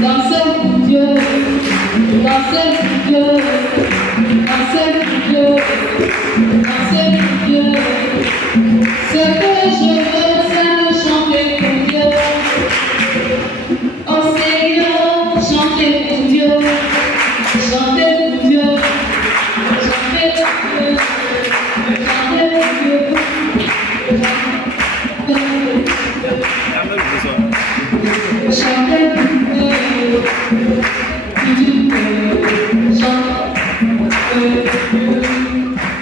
dansez pour Dieu, dansez pour Dieu, dansez pour Dieu, dansez pour Dieu. Ce que je veux, c'est de chanter pour Dieu. Oh Seigneur, chantez pour Dieu, chantez pour Dieu, chantez pour Dieu, chantez pour Dieu. Chantez pour Dieu,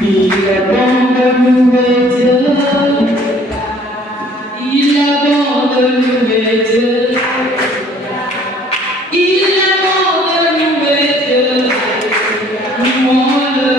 il est bon de louer Dieu, il est bon de louer Dieu, il est bon de louer Dieu, louons-le.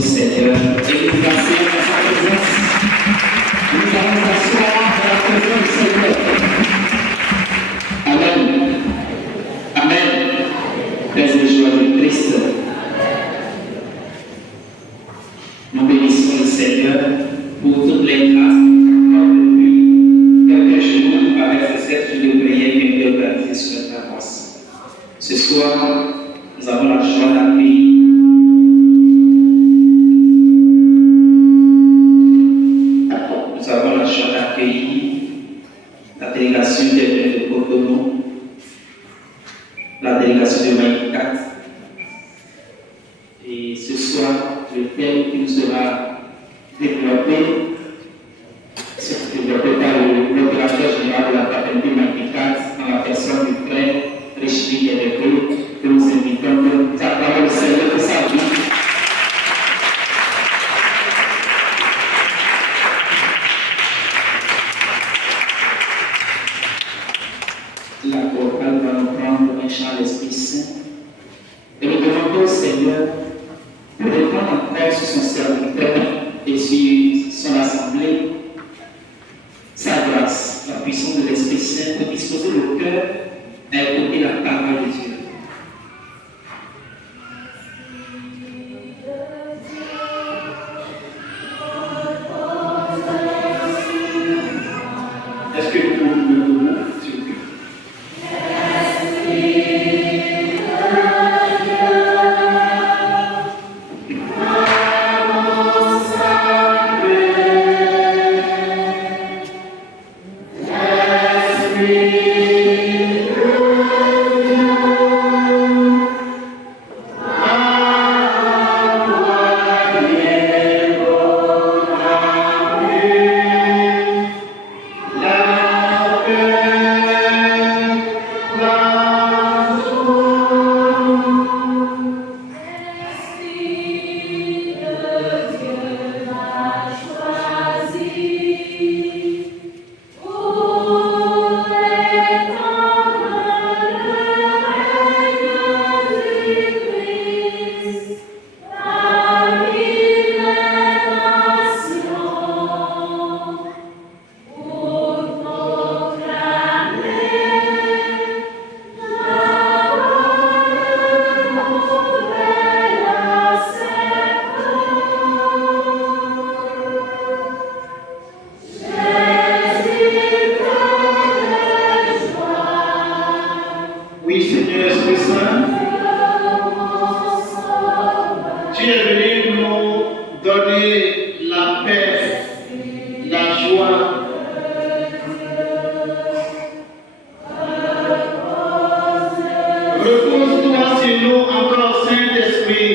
Seigneur, et nous placer dans sa présence. Nous allons asseoir dans la présence du Seigneur. Amen. Amen. Frères et joie de Christ. Nous bénissons le Seigneur pour toutes les grâces depuis quelques jours avec ces 7 jours de prière qui ont été organisés sur notre avance. Ce soir, nous avons la joie d'accueillir la délégation de Cotonou, la délégation de Maïkat. Et ce soir, le thème qui nous sera développé, c'est développé par l'opérateur général de la fraternité Maïkat en la personne du frère Richelieu Guédéco, que nous invitons pour acclamer le Seigneur pour sa vie. La chorale va nous prendre un chant à l'Esprit Saint et nous demandons au Seigneur de répondre encore sur son serviteur et sur son assemblée sa grâce, la puissance de l'Esprit Saint pour disposer le cœur à écouter la parole de Dieu. Est-ce que nous pouvons nous debout, s'il vous plaît? Repose-toi sur nous encore, Saint-Esprit.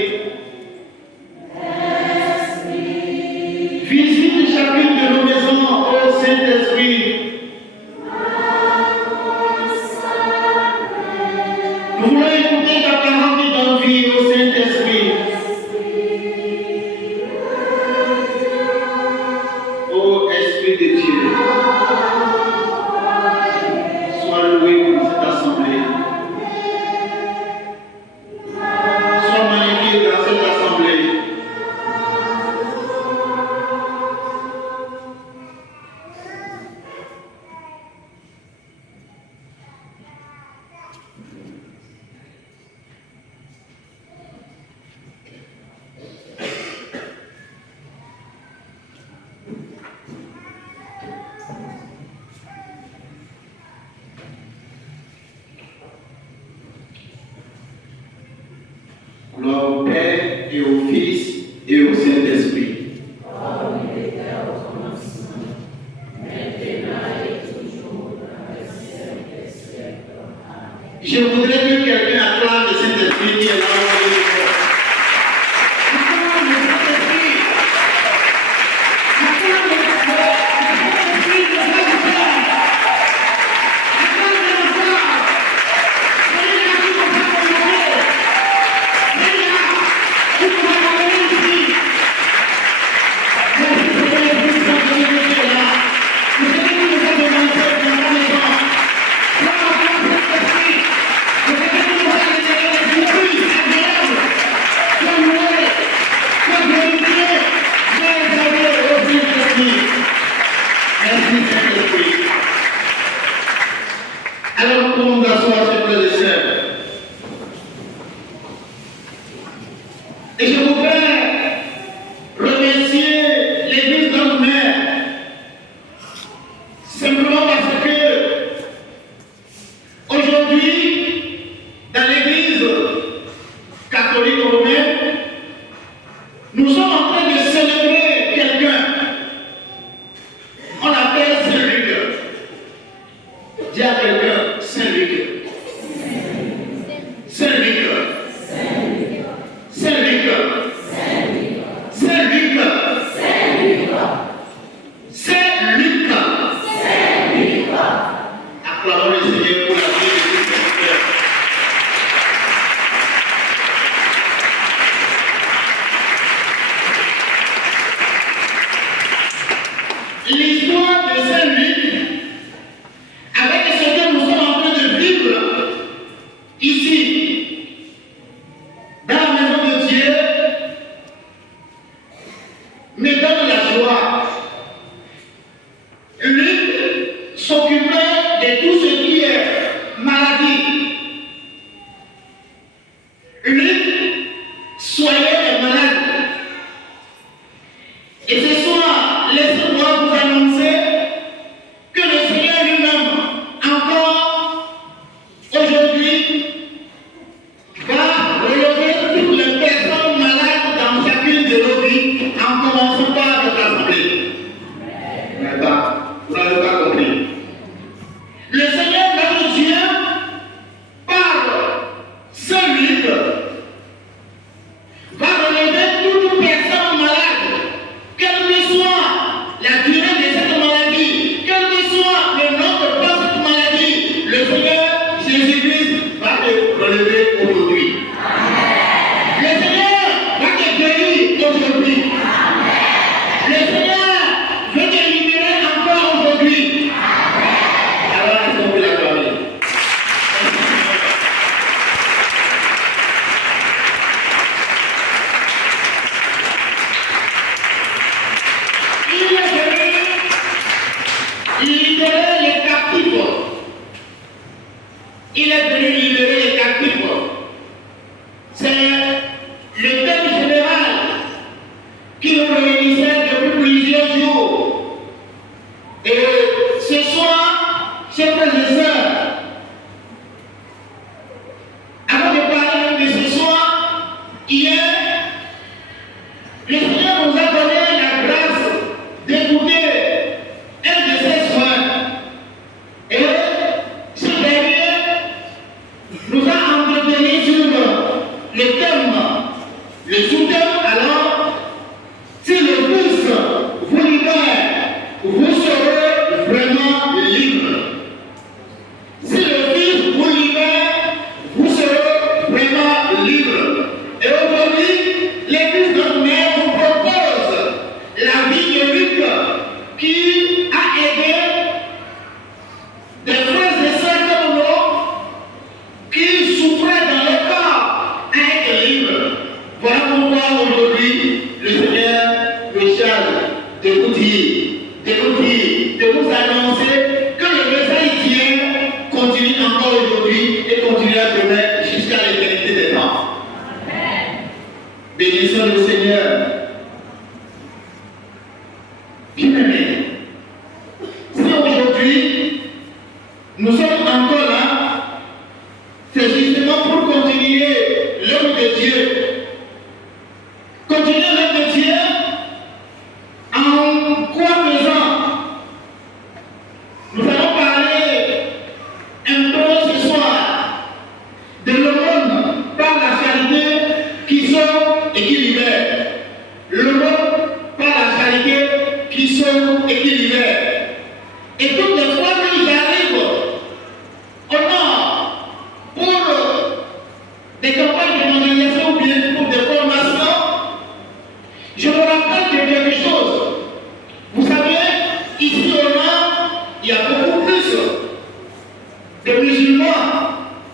Visite chacune de nos maisons, ô Saint-Esprit. Nous voulons écouter ta parole qui donne vie, ô Saint-Esprit. Ô Esprit de Dieu, sois loué pour cette assemblée. Sois magnifié dans cette assemblée. Gloire au Père et au Fils et au Saint-Esprit. Je voudrais que quelqu'un acclame le Saint-Esprit qui est là au milieu de nous. Acclame le Saint-Esprit. Acclame le Saint-Esprit de Dieu. Acclame le encore. Soyez là qui vont faire commencer. Soyez là qui vont faire venir ici. Merci Seigneur, vous êtes là. Vous savez qui nous a demandé dans la maison. Gloire au Saint-Esprit. Vous savez qui nous a donné les esprits agréables. Sois loué, sois glorifié, sois exalté au Saint-Esprit. Merci Saint-Esprit. Alors nous pouvons nous asseoir sur le dessert. Et je voudrais remercier l'Église d'Angoulême, simplement parce que aujourd'hui, dans l'Église catholique romaine, nous sommes en train de célébrer quelqu'un. On l'appelle Saint-Luc. Dis à quelqu'un, Saint-Luc. Saint-Luc. Saint-Luc. Saint-Luc. Saint-Luc. Acclamons le Seigneur pour la vie de Christ Seigneur. L'histoire de Saint-Luc, avec ce que nous sommes en train de vivre ici, dans la maison de Dieu, me donne la joie. Luc s'occupait de tout ce qui est maladie. Luc soignait les malades. Et ce soir, laissez-moi vous annoncer que le Seigneur lui-même, encore aujourd'hui, va relever toutes les personnes malades dans chacune de nos vies, en commençant par notre assemblée. D'accord? Vous n'avez pas compris. Le Seigneur, notre Dieu, par Saint-Luc, va relever toute personne malade, quelle que soit la durée de cette maladie, quel que soit le nom de cette maladie, le Seigneur Jésus-Christ va te relever aujourd'hui. Le Seigneur va te guérir aujourd'hui. Le Seigneur veut te libérer encore aujourd'hui. Alors, est-ce qu'on peut l'acclamer? Il est venu libérer les captifs. Il est venu libérer les captifs. C'est le thème général qui nous réunissait depuis plusieurs jours. Et ce soir, chers frères et sœurs, avant de parler même de ce soir, hier, le Seigneur nous a donné la grâce d'écouter un de ses soins. Et ce dernier Bénissons le Seigneur. Bien-aimés, si aujourd'hui nous sommes encore là, c'est justement pour continuer l'œuvre de Dieu. Continuer l'œuvre de Dieu en quoi faisant? Nous allons parler un peu ce soir de l'aumône par la charité qui sauve et qui libère. L'aumône par la charité qui sauve et qui libère. Et toutes les fois que j'arrive au nord pour des campagnes d'évangélisation ou bien pour des formations, je me rappelle de quelque chose. Vous savez, ici au nord, il y a beaucoup plus de musulmans.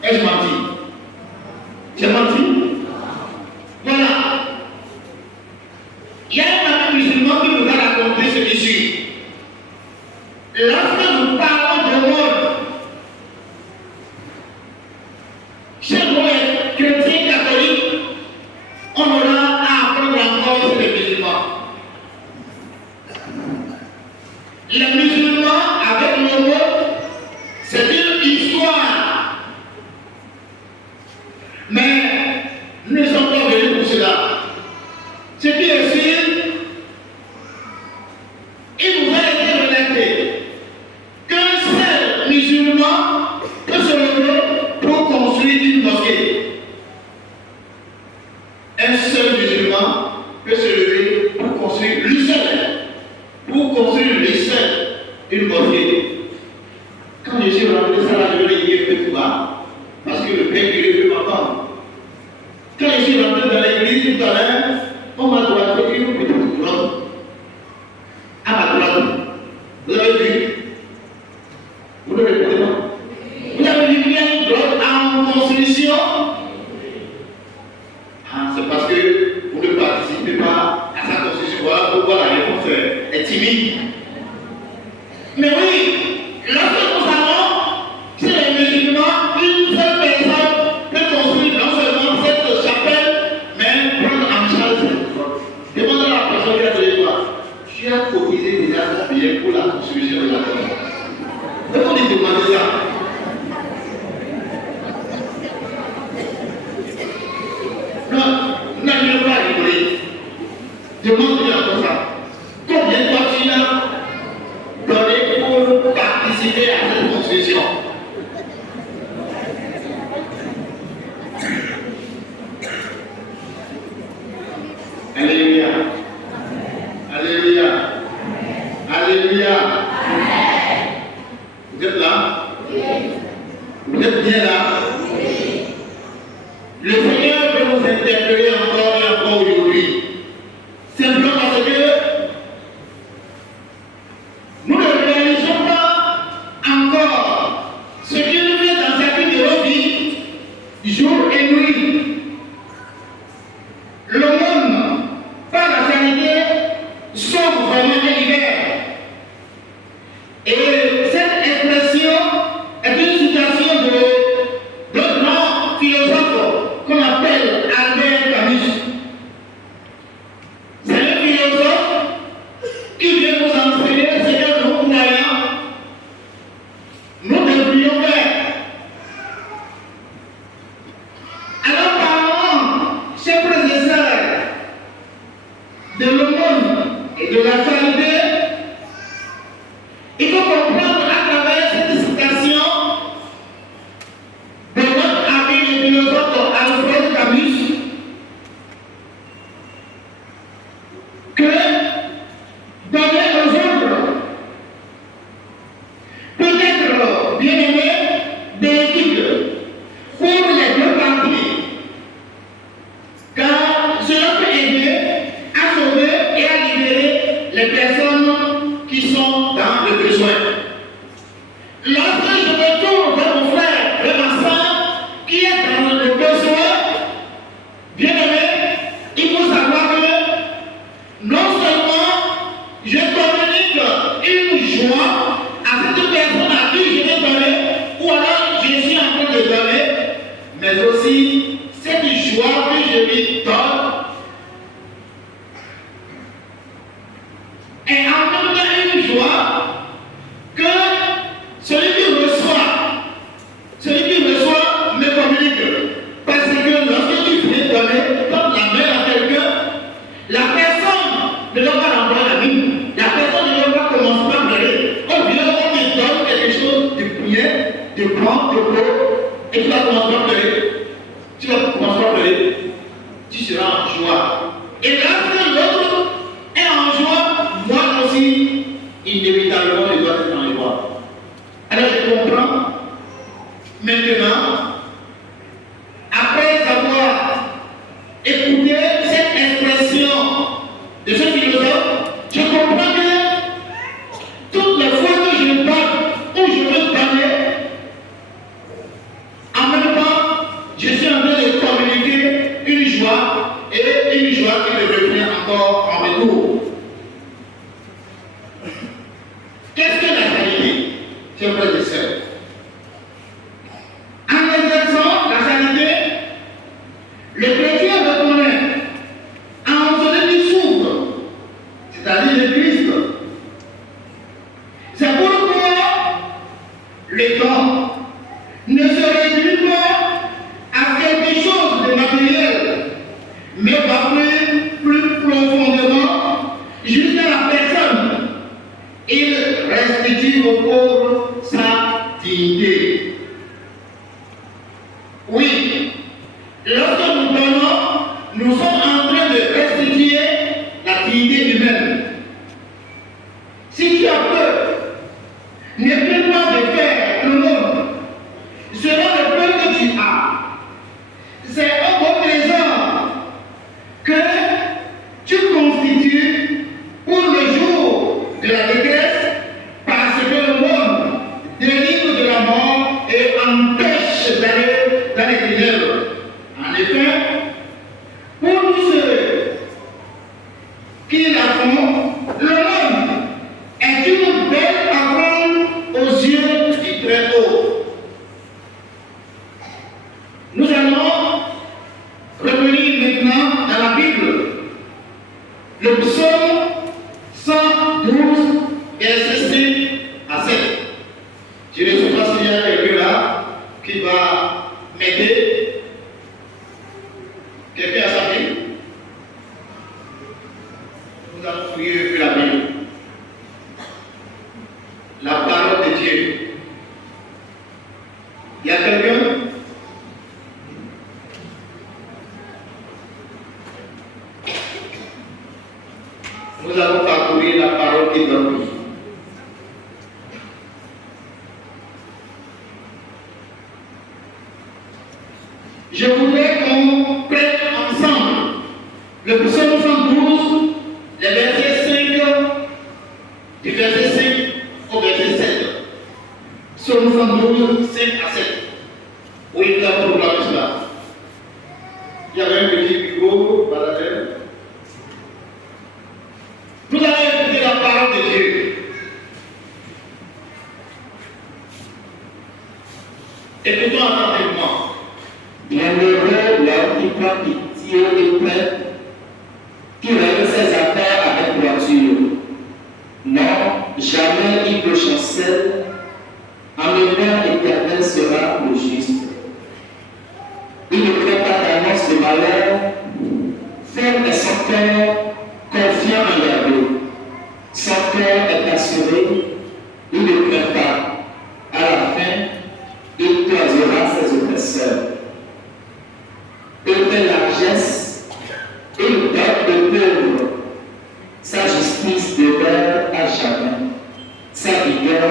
Ai-je menti? J'ai menti? Voilà. Il y a un ami musulman qui nous a raconté ce qui suit. Lorsque nous parlons de monde, chez nous les chrétiens catholiques, on aura à apprendre encore sur les musulmans. Les musulmans avec le mot, c'est une histoire. Mais nous ne sommes pas venus pour cela. Ce qui est sûr, il nous a été relaté qu'un seul musulman peut se lever pour construire une mosquée. Un seul musulman peut se lever pour construire lui seul, une mosquée. Quand je suis rentré ça, là, je vais dire que tout bas, parce que le Père qui veut m'entendre. Quand je suis rentré dans l'église tout à l'heure, on m'a droité une petite grotte. À ma droite. Vous avez vu? Vous ne répondez pas? Vous avez vu qu'il y a une grotte en construction? Ah, c'est parce que vous ne participez pas à sa construction. Voilà pourquoi la réponse est timide. Mais oui, lorsque nous allons chez les musulmans, une seule personne peut construire non seulement cette chapelle, mais prendre en charge cette grotte. Demande à la personne qui a donné toi, tu as cotisé déjà combien pour la construction de la grotte? Et vous lui demandez ça. Non, n'allez pas rigoler. Demande-lui encore ça. Combien toi tu as donné pour participer à cette construction? Alléluia. Alléluia. Alléluia. Vous êtes là? Vous êtes bien là? Le Seigneur peut nous interpeller encore et encore aujourd'hui. Simplement parce que nous ne réalisons pas encore ce qu'il fait dans chacune de nos vies, jour et nuit. Le monde, par la charité, sauve vraiment et libère. Et cette expression est une citation d'un grand philosophe qu'on appelle Albert Camus. C'est un philosophe qui vient nous enseigner ce que nous croyons, nous devrions faire. Alors parlons, chers frères et sœurs, de l'aumône et de la charité. Il faut comprendre à travers cette citation de notre ami le philosophe Albert Camus que donner aux autres peut être, bien aimé, bénéfique pour les deux parties, car cela peut aider à sauver et à libérer les personnes qui sont dans le besoin. Lorsque je me tourne vers mon frère, vers ma soeur qui est dans le besoin, bien aimé, il faut savoir que non seulement je communique une joie à cette personne à qui je vais donner, ou alors je suis en train de donner, mais aussi cette joie que je lui donne et tu vas commencer à pleurer. Tu vas commencer à pleurer. Tu seras en joie. Et lorsque l'autre est en joie, moi aussi, inévitablement, je dois être en joie. Alors je comprends maintenant, après avoir écouté cette expression de ce philosophe, je comprends que toutes les fois que je parle ou je veux parler, en même temps, je suis en train de communiquer une joie et une joie qui me revient encore en retour. Qu'est-ce que la charité, chers frères et sœurs? En exerçant la charité, le chrétien reconnaît en celui qui souffre, c'est-à-dire le Christ. C'est pourquoi le don ne se réduit pas à quelque chose de matériel, mais va plus profondément jusqu'à la personne. Il restitue aux pauvres sa dignité. Oui, lorsque nous donnons, nous sommes en train de restituer la dignité humaine. Si tu as peur, n'aie plus pas de faire le monde. Selon le peu que tu as, c'est un beau trésor que tu constitues pour le jour de la détresse, parce que le monde délivre de la mort et empêche d'aller dans les ténèbres. En effet, pour tous ceux qui la font, le monde est une belle parole aux yeux du Très-Haut. Nous allons revenir maintenant dans la Bible. Le psaume 112, verset 5 à 7. Je ne sais pas s'il y a quelqu'un là qui va m'aider. Quelqu'un a sa Bible? Nous allons fouiller un peu la Bible. La parole de Dieu. Il y a quelqu'un? Nous allons parcourir la parole qui donne vie. Je voudrais qu'on prenne ensemble le psaume 112, les versets 5, du verset 5 au verset 7. Psaume 112, 5 à 7. Oui, nous avons proclamé cela. Il y avait un petit micro par la terre. Nous allons écouter la parole de Dieu. Écoutons attentivement. Bienheureux l'homme qui prend pitié et prête, qui règle ses affaires avec droiture. Non, jamais il ne chancelle. En mémoire éternelle sera le juste. Il ne craint pas d'annonce de malheur. Ferme est son cœur, confiant en Yahvé. Son cœur est assuré, il ne craint pas. À la fin, il toisera ses oppresseurs. Il fait largesse, il donne de pauvres. Sa justice demeure à jamais. Sa vigueur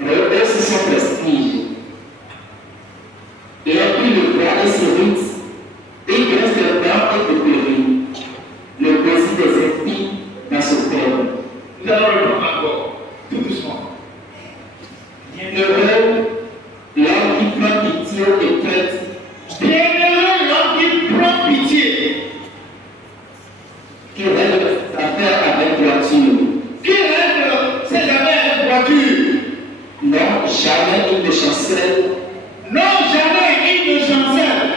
redresse son prestige. Il a pris le bois et s'irrite, il graisse le blanc et le périt. Le plaisir des impies dans ce père. Nous allons reprendre encore, tout doucement. Bienheureux l'homme qui prend pitié et prête. Bienheureux l'homme qui prend pitié, Qui règle ses affaires avec droiture. qui règle ses affaires avec droiture. Non, jamais il ne chancelle. Non, jamais il ne chancelle.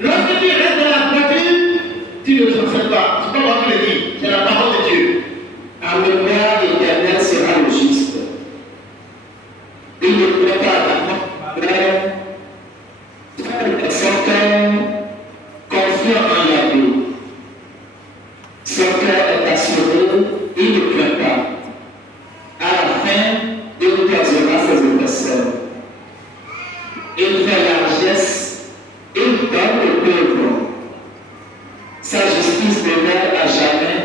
Lorsque tu restes dans la droiture, tu ne chancelles pas. C'est pas moi qui le dis, c'est la parole de Dieu. En mémoire éternelle sera le juste. Il ne craint pas la malheur. Son cœur confiant en Yahvé. Son cœur est assuré, il ne craint pas. À la fin, il toisera ses oppresseurs. Il fait largesse sagesse et donne aux pauvres. Sa justice demeure à jamais,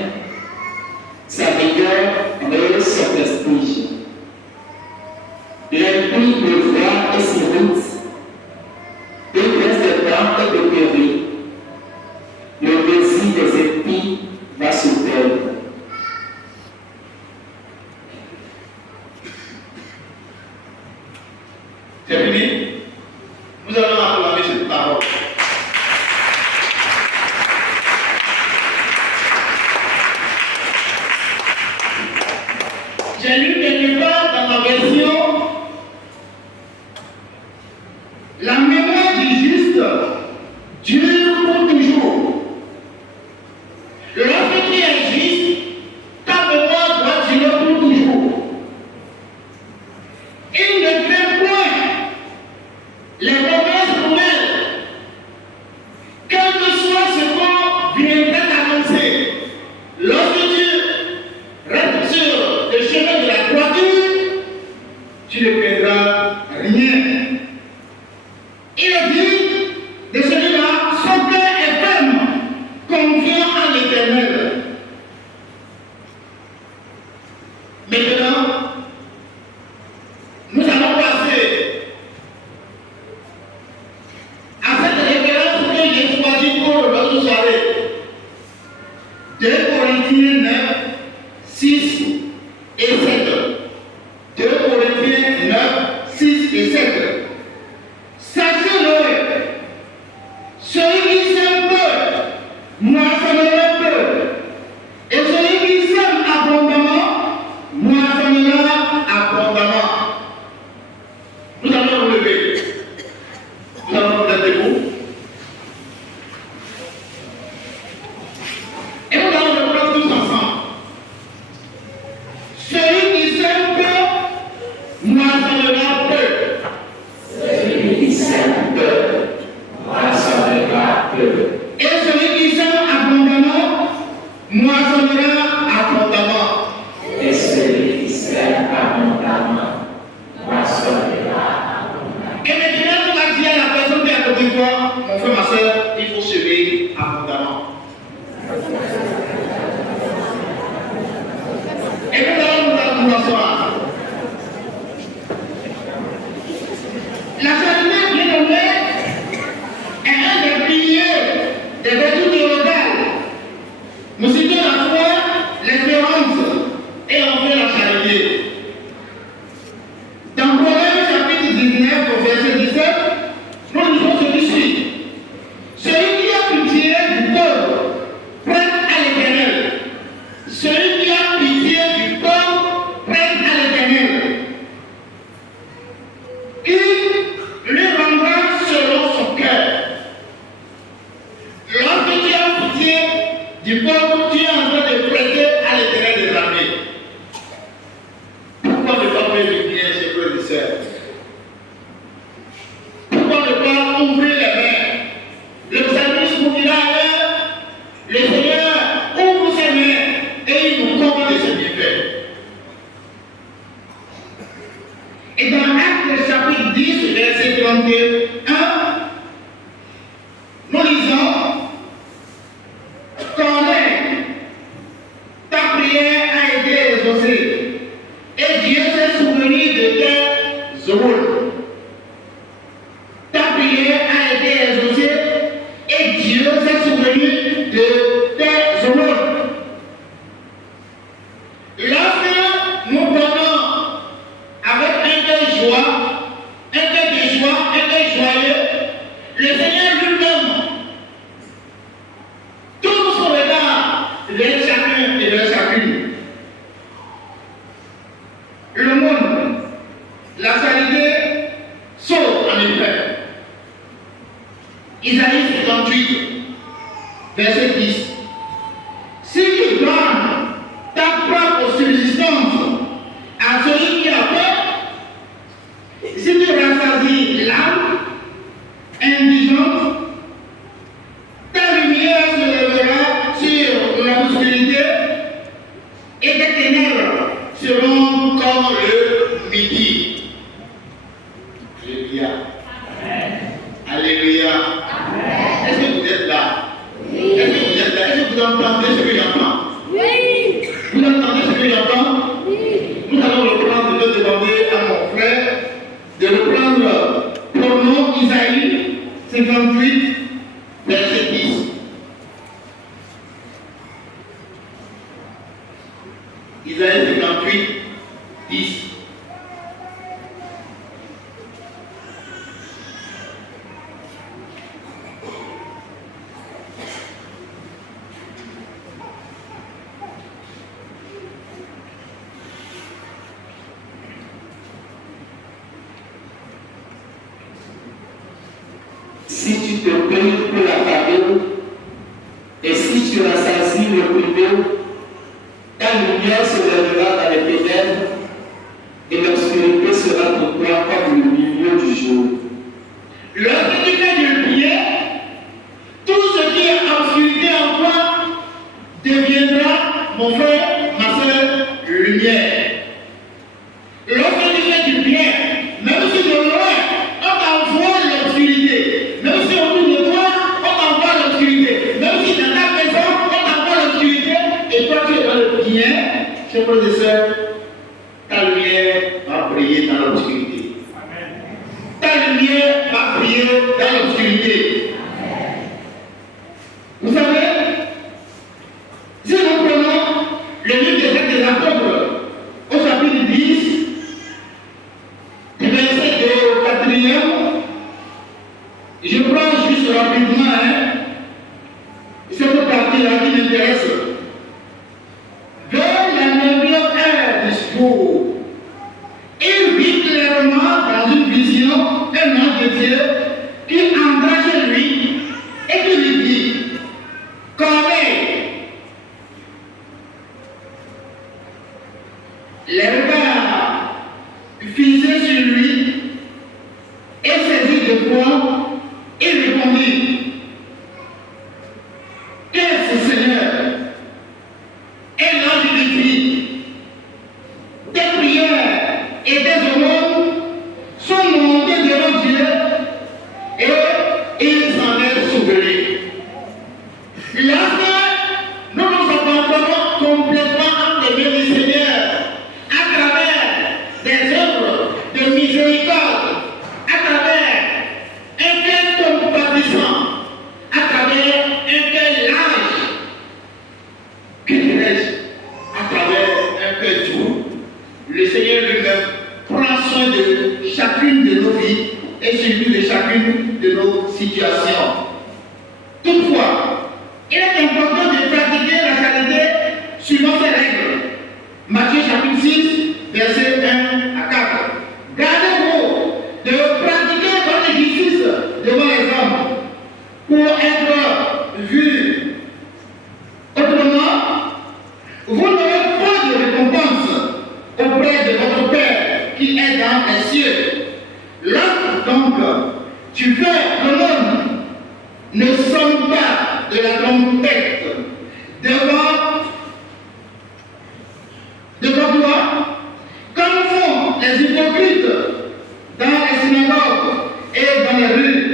sa rigueur rehausse son prestige. L'impie le voit et s'irrite, il reste des temps et de périr. Le désir des impies va se perdre. C'est fini. Nous allons acclamer cette parole. J'ai lu quelque part dans ma version la mémoire du juste dure pour toujours. Lorsque tu es juste, ta mémoire doit durer pour toujours. Il ne craint point les mauvaises nouvelles, quel que soit ce qu'on viendrait t'annoncer. Lorsque tu restes sur le chemin de la droiture, tu ne perdras rien. Il a dit de celui-là, son cœur est ferme, confiant en l'Éternel. Maintenant, nous allons passer à cette référence que j'ai choisie pour notre soirée. 2 Corinthiens 9, 6 et 7. 2 Corinthiens 9, 6 et 7. Sachez-le, celui qui sème peu, moissonnera peu. Et celui qui sème abondamment, moissonnera abondamment. Nous allons nous lever. Nous allons nous mettre debout. Et nous allons le prendre tous ensemble. Celui qui sème peu, moissonnera peu. Celui qui sème peu, moissonnera peu. Et celui qui sème abondamment, moissonnera abondamment. Et celui qui sème abondamment, moissonnera abondamment. Et maintenant, tu vas dire à la personne qui est à côté de toi, mon frère, ma soeur, il faut semer abondamment. Et nous allons nous asseoir. La charité bien nommée est un des piliers des vertus théologales. Nous citons la foi, l'espérance et enfin la charité. Dans Proverbe chapitre 19, verset 17, nous lisons ce qui suit. Celui qui a pitié du pauvre prête à l'Éternel. Celui qui a pitié du pauvre prête à l'Éternel. Il lui rendra selon son cœur. Lorsque tu as pitié du pauvre, tu es en train de prêter à l'Éternel des armées. Pourquoi ne pas faire du bien, chers frères et sœurs? Pourquoi ne pas ouvrir les mains? Le psalmiste nous dira le Seigneur ouvre ses mains et il nous comble de ses bienfaits. Et dans Actes chapitre 10, verset 31, nous lisons Corneille, ta prière a été exaucée et Dieu s'est souvenu de tes œuvres. Ta prière a été exaucée et Dieu s'est souvenu de tes œuvres. Lorsque nous prenons avec un cœur de joie, un cœur joyeux, le Seigneur lui-même tourne son regard vers chacun et vers chacune. Le monde, la sanité saute en effet. Isaïe 58, verset 10. Si tu donnes ta propre subsistance à celui qui a peur, si tu rassasies l'âme indigente, ta lumière se lèvera sur l'obscurité et tes ténèbres seront comme le midi. Alléluia. Alléluia. Est-ce que vous êtes là? Est-ce que vous êtes là? Est-ce que vous entendez ce que j'entends? Oui. Vous entendez ce que j'entends? Oui. Nous allons reprendre, je vais demander à mon frère de reprendre pour nous Isaïe 58, verset 10. Isaïe 58, 10. Si tu te prives pour la famille, et si tu rassasies le privé, ta lumière se lèvera dans les ténèbres, et l'obscurité sera pour toi comme le milieu du jour. Lorsque tu fais du bien, tout ce qui est obscurité en toi deviendra, mon frère, ma soeur, lumière. Lorsque tu fais du bien, même si de loin, on t'envoie l'obscurité. Même si autour de toi, on t'envoie l'obscurité. Même si dans ta maison, on t'envoie l'obscurité. Et toi, tu es dans le bien, chers frères et sœurs, ta lumière va briller dans l'obscurité. Ta lumière va briller dans l'obscurité. Vous savez, si nous prenons le livre des Actes des Apôtres, au chapitre 10, du verset 2 au 4e, je prends juste rapidement cette partie-là qui m'intéresse. Vers la 9e heure du jour, il vit clairement dans une vision un ange de Dieu qui entra chez lui et qui lui dit: Corneille. Les regards fixés sur lui et saisi de foi, il répondit: Qu'est-ce, Seigneur? Et l'ange lui dit: Tes prières et tes aumônes sont montées devant Dieu et il s'en est souvenu. Lorsque nous nous abandonnons complètement entre les mains du Seigneur, à travers des œuvres de miséricorde, à travers un cœur compatissant, à travers un cœur large, que dirais-je, à travers un cœur doux, le Seigneur lui-même prend soin de chacune de nos vies et surtout de chacune de nos situations. Toutefois, il est important de pratiquer la charité suivant ces règles. Matthieu chapitre 6, verset 1 à 4. Gardez-vous de pratiquer votre justice devant les hommes pour être vus. Autrement, vous n'aurez pas de récompense auprès de votre Père qui est dans les cieux. Lorsque donc tu fais l'aumône, ne sonne pas de la trompette devant toi, comme font les hypocrites dans les synagogues et dans les rues,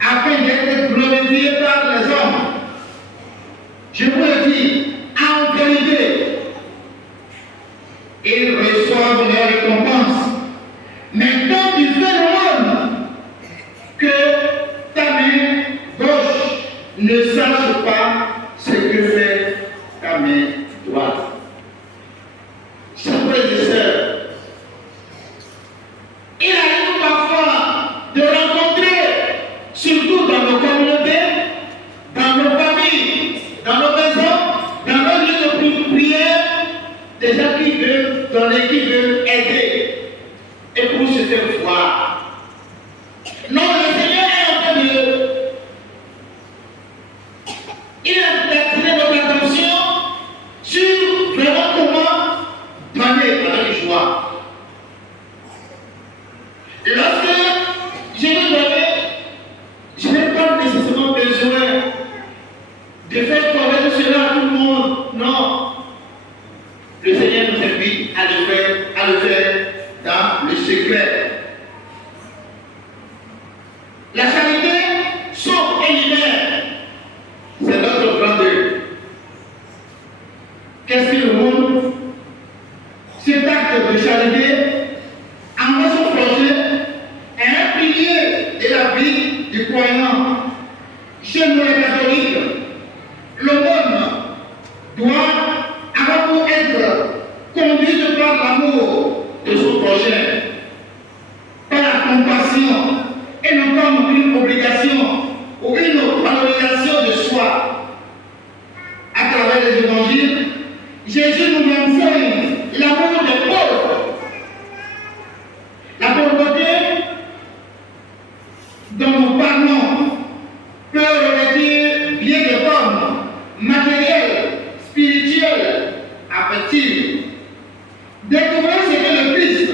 afin d'être glorifiés par les hommes. Je vous le dis, en vérité, ils reçoivent leur récompense. Mais quand tu fais l'aumône, que ta main gauche ne sache pas ce que fait ta main droite. Chers frères et sœurs, il arrive parfois de rencontrer, surtout dans nos communautés, dans nos familles, dans nos maisons, dans nos lieux de prière, des gens qui veulent donner, qui veulent aider. Et pour se faire voir. Non, le Seigneur est en train de... Il a attiré notre attention sur vraiment comment donner avec joie. Lorsque je vais donner, je n'ai pas nécessairement besoin de faire connaître cela à tout le monde. Non. Le Seigneur nous invite à le faire dans le secret. La charité croyants, chez nous les catholiques, le monde doit, avant tout, être conduit par l'amour de son prochain, par la compassion, et non comme une obligation ou une valorisation de soi. À travers les évangiles, Jésus nous enseigne l'amour des pauvres. La pauvreté dont nous parlons peut revêtir bien des formes matérielles, spirituelles, affectives. Découvrez ce que le Christ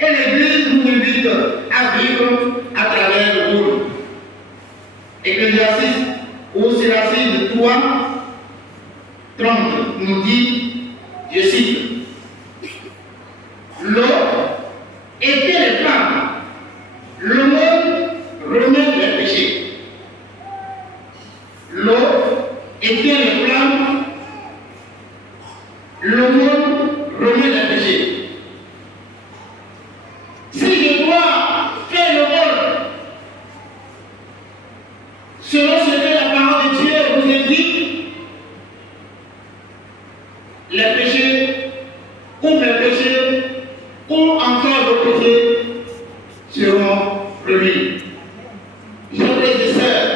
et l'Église nous invitent à vivre à travers le monde. Ecclésiastes ou Siracide 3, 30 nous dit, je cite, l'eau était les flammes, le monde remet les péchés. L'eau était les flammes, le monde remet les péchés. Si je dois faire le monde selon ce que la parole de Dieu vous indique, les péchés ou mes péchés ou encore vos péchés seront remis. Frères et sœurs,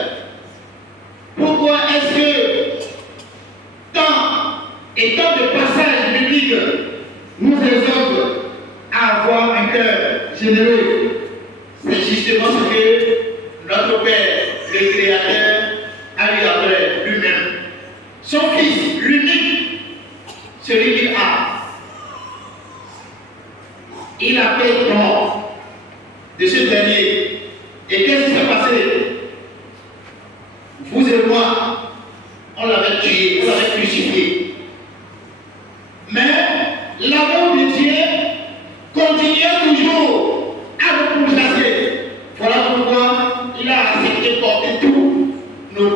pourquoi est-ce que tant de passages bibliques nous exhortent à avoir un cœur généreux? C'est justement ce que notre Père, le Créateur, a eu à faire lui-même. Son Fils, l'unique, celui qu'il a, il a fait mort de ce dernier. Et qu'est-ce qui s'est passé? Vous et moi, on l'avait tué, on l'avait crucifié. Mais l'amour de Dieu continuait toujours à nous pourchasser. Voilà pourquoi il a accepté de porter tous nos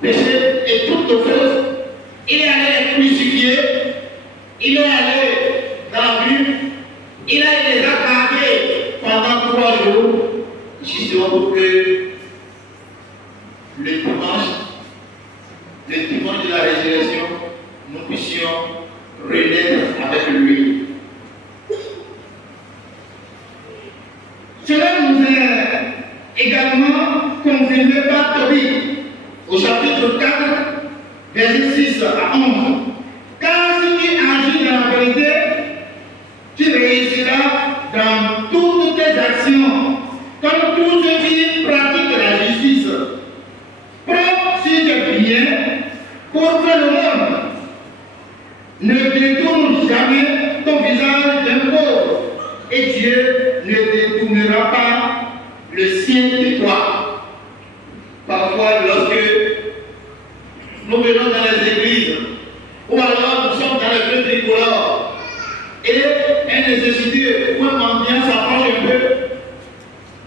péchés et toutes nos fautes. Il est allé les crucifier, il est allé dans la rue, il a les accablés pendant 3 jours, justement pour que le dimanche de la résurrection, nous puissions renaître avec lui. Cela nous est également confirmé par Tobie au chapitre 4, versets 6 à 11. Car si tu agis dans la vérité, tu réussiras dans toutes tes actions, comme tous ceux qui pratiquent la justice. Prends sur tes biens pour que le monde ne détourne jamais ton visage d'un pauvre, et Dieu ne détournera pas le sien de toi. Parfois, lorsque nous venons dans les églises, ou alors nous sommes dans les feux tricolores, et un nécessité ou un mendiant s'approche un peu,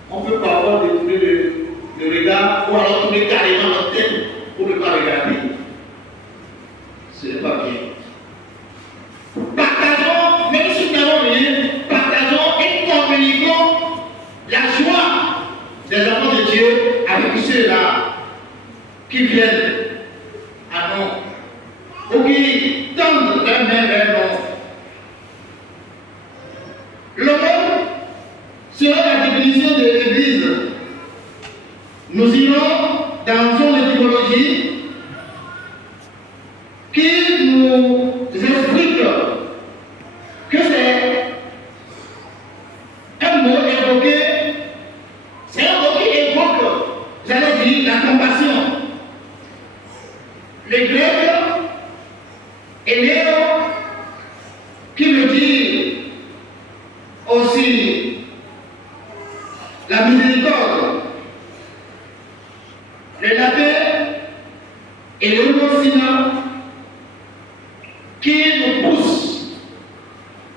on peut parfois détourner le regard, ou alors tourner carrément notre tête pour ne pas regarder. Ce n'est pas bien. Partageons, même si nous n'avons rien, partageons et communiquons la joie des enfants de Dieu avec ceux-là qui viennent à nous, ou qui tendent leur main vers nous. Le monde, selon la définition de l'Église, nous irons dans son étymologie qui nous explique que c'est un mot évoqué, c'est un mot qui évoque, j'allais dire, la compassion. Les Grecs et Léo qui veut dire aussi la miséricorde. Le latin et le homocina qui nous pousse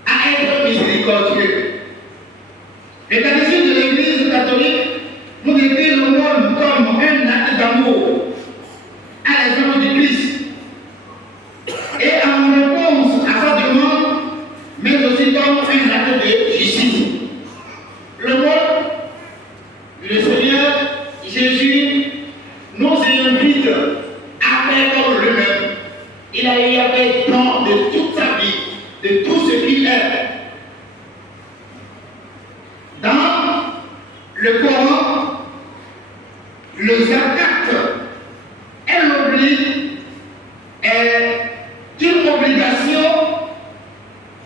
à être miséricordieux. Le catéchisme de l'Église catholique nous décrit le monde comme un acte d'amour à l'exemple du Christ. Et en réponse à sa demande, mais aussi comme un acte de justice. Le monde, le Seigneur Jésus nous invite à faire comme lui-même. Il a eu à faire don de toute sa vie, de tout ce qu'il est. Dans le Coran, le zakat est une obligation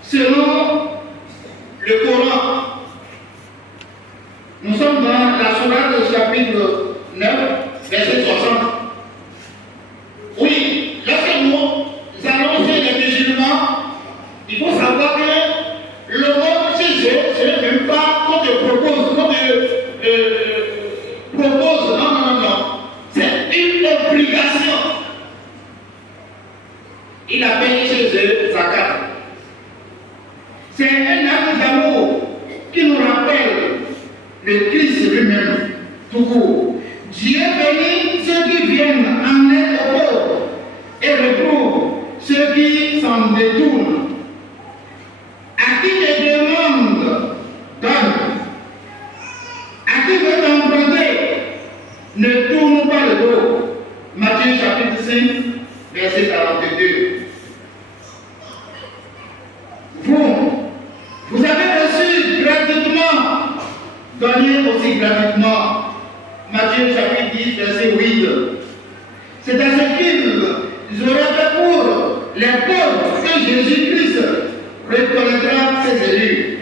selon le Coran. Nous sommes dans la sourate chapitre 9, verset 60. Oui, lorsque nous allons chez les musulmans, il faut savoir que le monde chez eux, ce n'est même pas qu'on te propose, non. C'est une obligation. Il appelle chez eux zakat. C'est un acte d'amour qui nous rappelle le Christ lui-même, tout court. Dieu bénit ceux qui viennent en aide aux pauvres et reprouve ceux qui s'en détournent. À qui te demande, donne. À qui veut t'emprunter, ne tourne pas le dos. Matthieu chapitre 5, verset 42. Vous avez reçu gratuitement, donnez aussi gratuitement. Matthieu chapitre 10, verset 8. C'est à ce qu'ils auraient fait pour les pauvres que Jésus-Christ reconnaîtra ses élus.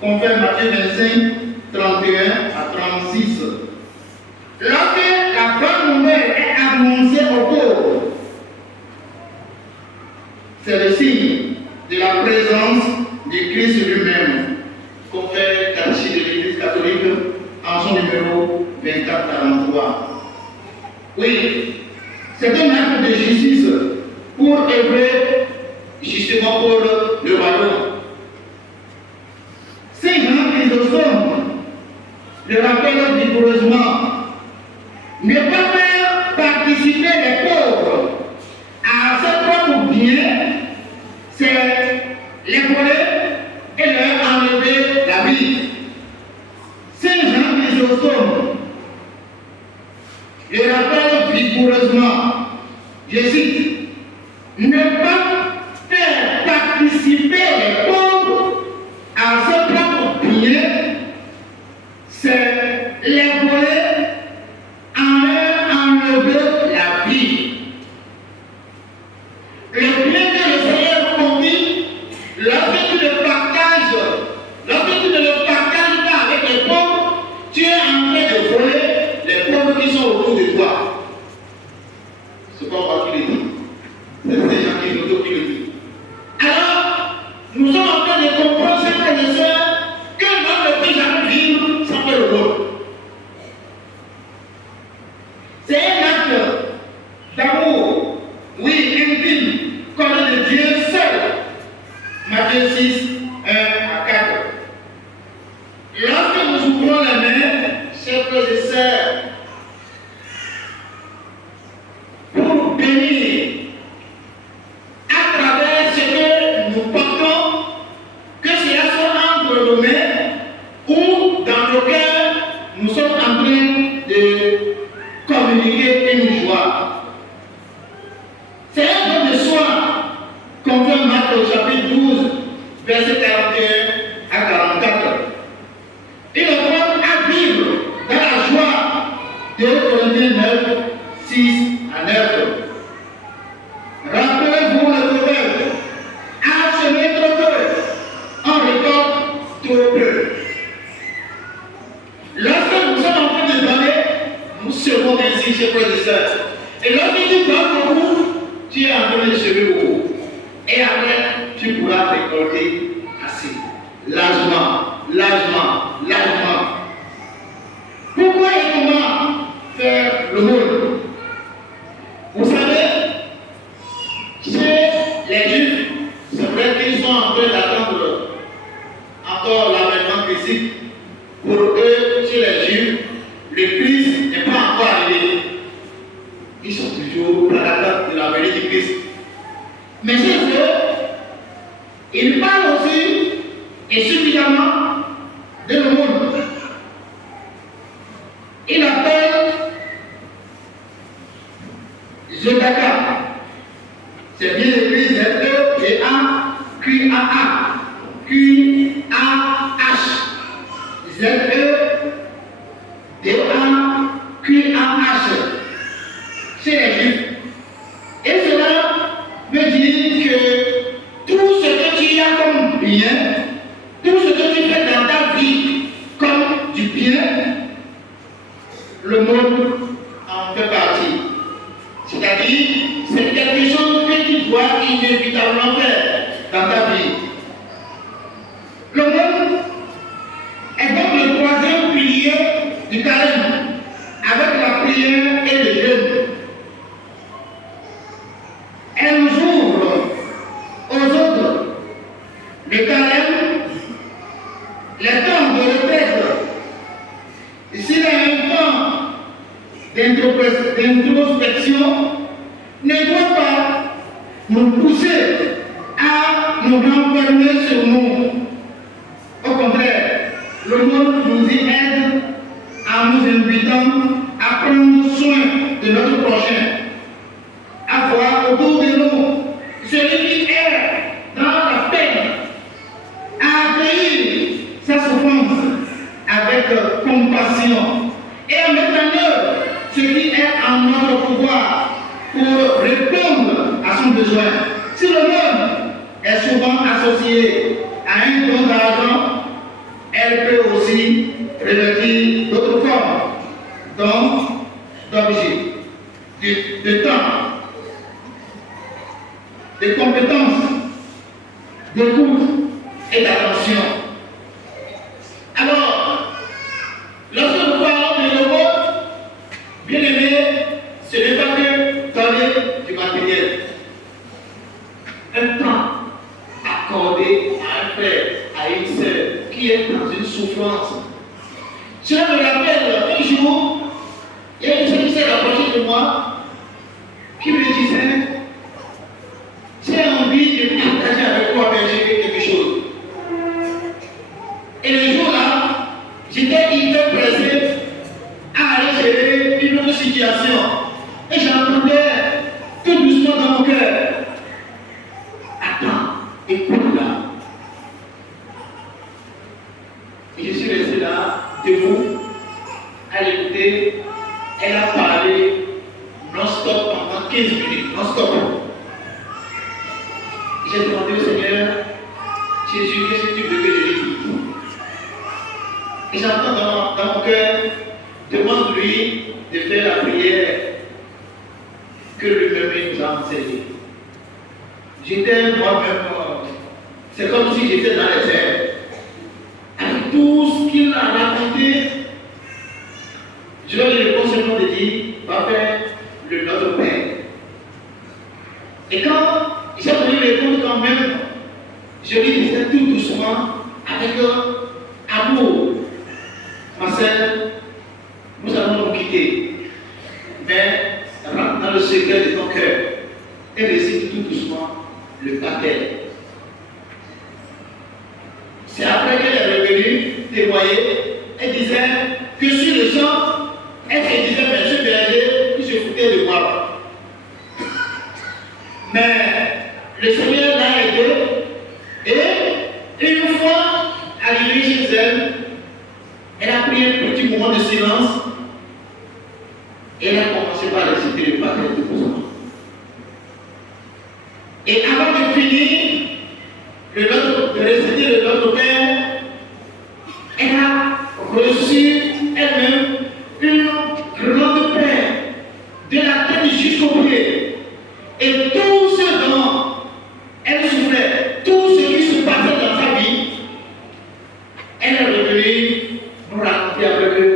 Confère Matthieu 25, 31 à 36. Lorsque la bonne nouvelle est annoncée aux pauvres, c'est le signe de la présence du Christ lui-même. Confère Catéchisme de l'Église catholique en son numéro 2443. Oui, c'est un acte de justice pour œuvrer justement pour le royaume. Ces gens qui le sont le rappellent vigoureusement. Ne pas faire participer les pauvres à ce propre bien, c'est les voler et leur enlever la vie. Ces gens qui le sont le rappellent vigoureusement. Je cite, ne pas faire participer les pauvres à ce propre bien, c'est les voler en leur enlever la vie. Le bien que le Seigneur confie, lorsque tu le partages pas avec les pauvres, tu es en train de voler les pauvres qui sont autour de toi. C'est pas moi qui le dis. C'est ces gens qui le disent. Alors, nous sommes en train de comprendre, chers frères et sœurs, que l'homme ne peut jamais vivre sans faire le monde. C'est un acte d'amour, oui, intime, connu de Dieu seul. Matthieu 6, 1 à 4. Lorsque nous ouvrons la main, chers frères et sœurs, pour bénir à travers ce que nous portons, que cela soit entre nos mains ou dans nos cœurs, nous sommes en train de communiquer une joie. C'est un don de soi, confirme Marc au chapitre 12, verset 41 à 44. Il apprend à vivre dans la joie de Corinthiens 9, 6 à 9. Rappelez-vous le proverbe, à semer trop peu, on récolte trop peu. Lorsque nous sommes en train de donner, nous serons ainsi, chers frères et sœurs. Et lorsque tu donnes beaucoup, tu es en train de semer beaucoup. Et après, tu pourras récolter assez. Largement. Pourquoi et comment faire le monde? Vous savez, chez les Juifs, c'est vrai qu'ils sont en train d'attendre encore l'avènement physique. Pour eux, chez les Juifs, le Christ n'est pas encore arrivé. Ils sont toujours à l'attente de la venue du Christ. Mais chez eux, ils parlent aussi et suffisamment de le monde. Zodaka. C'est bien écrit Z-E-D-A-Q-A-A. Q-A-H. Z-E-D-A-Q-A-H. C'est les Juifs. Et cela veut dire que tout ce que tu as comme bien, tout ce que tu fais dans ta vie comme du bien, le monde en fait partie. C'est-à-dire, c'est quelque chose que tu dois inévitablement faire dans ta vie. Le monde est donc le troisième pilier du carême, avec la prière et le jeûne. Elle nous ouvre aux autres le carême, les temps de retraite. S'il y a un temps d'introspection, ne doit pas nous pousser à nous renfermer sur nous. Au contraire, le monde nous y aide en nous invitant à prendre soin de notre prochain, à voir autour de nous celui qui est dans la peine, à accueillir sa souffrance avec compassion et à mettre en œuvre ce qui est en notre pouvoir pour répondre à son besoin. Si le monde est souvent associé à un don d'argent, elle peut aussi revêtir d'autres formes, dons d'objets, de temps, de compétences, d'écoute et d'attention. Alors, lorsque nous parlons de l'aumône, bien aimé, ce n'est pas que donner du matériel. Un temps accordé à un frère, à une sœur qui est dans une souffrance. Cela me rappelle un jour, il y a une sœur qui s'est rapprochée de moi, qui me disait, j'ai envie de partager avec toi, Berger, quelque chose. Et le jour-là, j'étais hyper pressé à aller gérer une autre situation. Et j'entendais tout doucement dans mon cœur. Attends, écoute-la. Et je suis resté là, debout, à l'écouter. Elle a parlé non-stop pendant 15 minutes, non-stop. J'ai demandé au Seigneur, Jésus, qu'est-ce que tu veux que je lui dise? Et j'entends dans mon cœur, demande-lui de faire la prière que lui-même nous a enseignée. J'étais moi-même, c'est comme si j'étais dans les airs. Avec tout ce qu'il a raconté, je leur ai répondu seulement de dire, va faire le Notre Père. Et quand j'ai voulu répondre quand même, je lui disais tout doucement, avec amour, ma sœur, nous allons nous quitter. Mais rentre dans le secret de ton cœur et récite tout doucement le baptême. C'est après qu'elle est revenue témoigner, elle disait que sur le champ, elle se disait, mais ce berger qui se foutait de moi. Mais le Seigneur l'a aidé et une fois arrivée chez elle, elle a pris un petit moment de silence et elle a commencé par réciter le baptême de doucement. Et avant de finir de réciter le Notre Père, elle a reçu elle-même une grande paix de la tête jusqu'au pied. Et tout ce dont elle souffrait, tout ce qui se passait dans sa vie, elle est revenue nous raconter avec eux,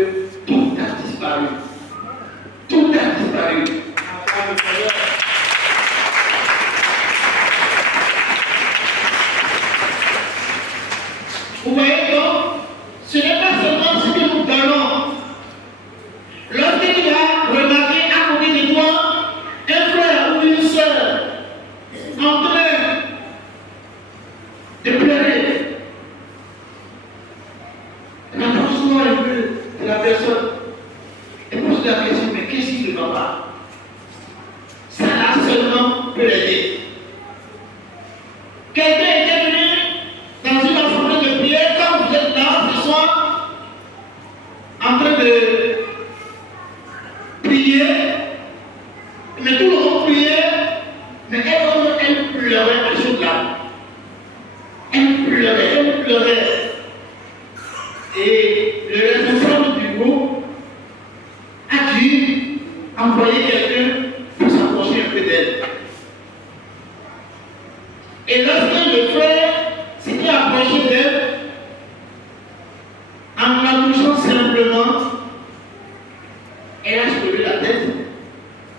tout a disparu. Tout a disparu. Vous voyez donc, ce n'est pas seulement ce que nous donnons. Lorsque tu vas remarquer à côté de toi un frère ou une soeur Mais tout le monde priait, mais elle pleurait à chaud de larmes. Elle pleurait. Et le responsable du groupe a dû envoyer quelqu'un pour s'approcher un peu d'elle. Et lorsque le frère s'était approché d'elle, en la touchant simplement, elle a soulevé la tête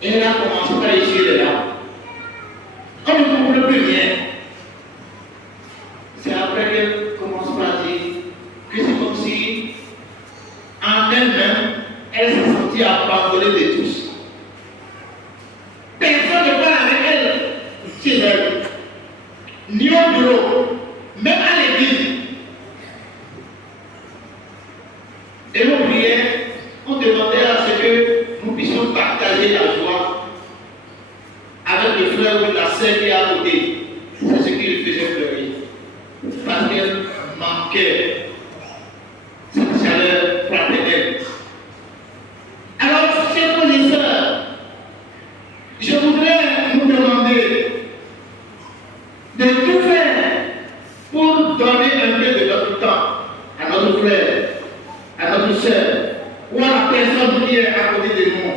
et elle a commencé à essuyer les larmes. On ne comprend plus rien. C'est après qu'elle commence à dire que c'est comme si, en elle-même, elle s'est sentie abandonnée de tous. Personne ne parle avec elle chez elle, ni au bureau, même à l'église. Et on priait, on demandait à ce que nous puissions partager la joie avec le frère ou la sœur qui est à côté. C'est ce qui lui faisait pleurer. Parce qu'elle manquait cette chaleur fraternelle. Alors, chers frères et sœurs, je voudrais nous demander de tout faire pour donner un peu de notre temps à notre frère, à notre sœur, ou à la personne qui est à côté de nous.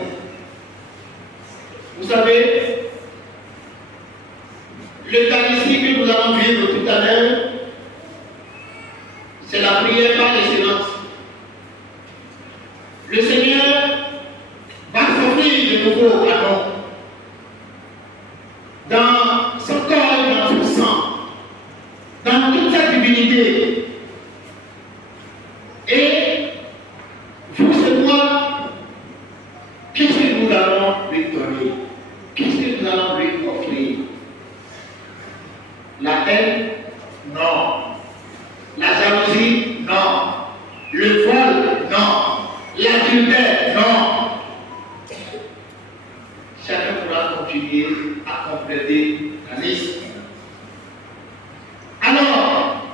Vous savez, l'Eucharistie que nous allons vivre tout à l'heure, c'est la prière par excellence. Le Seigneur va s'offrir de nouveau à nous, dans son corps et dans son sang, dans toute sa divinité. Et vous et moi, qu'est-ce que nous allons lui donner? Qu'est-ce que nous allons lui offrir? La haine? Non. La jalousie? Non. Le vol? Non. L'adultère? Non. Chacun pourra continuer à compléter la liste. Alors,